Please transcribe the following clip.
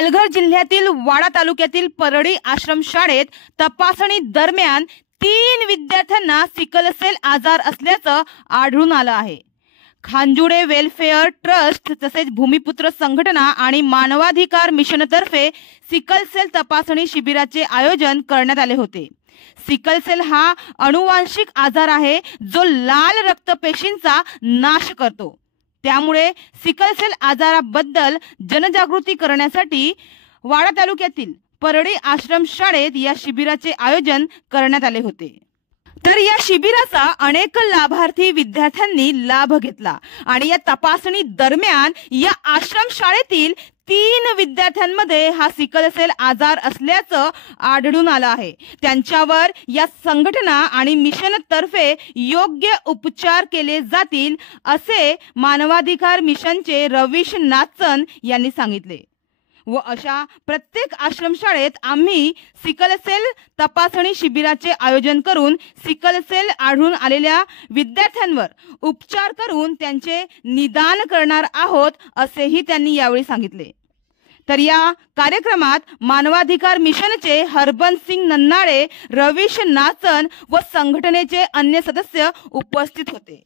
पालघर जिल्ह्यातील वाडा तालुक्यातील परळी आश्रमशाळेत तपासणी दरम्यान 3 विद्यार्थ्यांना सिकलसेल आजार असल्याचं आढळून आलं आहे। खांजुडे वेलफेअर ट्रस्ट तसेच भूमिपुत्र संघटना आणि मानवाधिकार मिशनतर्फे सिकलसेल तपासणी शिबिराचे आयोजन करण्यात आले होते। सिकलसेल हा अनुवांशिक आजार आहे जो लाल रक्तपेशींचा नाश करतो। त्यामुळे सिकलसेल आजाराबद्दल जनजागृती करण्यासाठी वाडा तालुक्यातील परळी आश्रमशाळेत या शिबिराचे आयोजन करण्यात आले होते। तर या शिबिराचा अनेक लाभार्थी विद्यार्थ्यांनी लाभ घेतला आणि या तपासणी दरम्यान या आश्रमशाळेतील 3 विद्यार्थ्यांमध्ये हा सिकलसेल आजार असल्याचं आढळून आलं आहे। त्यांच्यावर या संघटना आणि मिशनतर्फे योग्य उपचार केले जातील असे मानवाधिकार मिशनचे रवीश नाचन यांनी सांगितले। व अशा प्रत्येक आश्रमशाळेत आम्ही सिकलसेल तपासणी शिबिराचे आयोजन करून सिकलसेल आढळून आलेल्या विद्यार्थ्यांवर उपचार करून त्यांचे निदान करणार आहोत असेही त्यांनी यावेळी सांगितले। तर या कार्यक्रमात मानवाधिकार मिशनचे हरबंस सिंग नन्नाळे, रवीश नाचन व संघटनेचे अन्य सदस्य उपस्थित होते।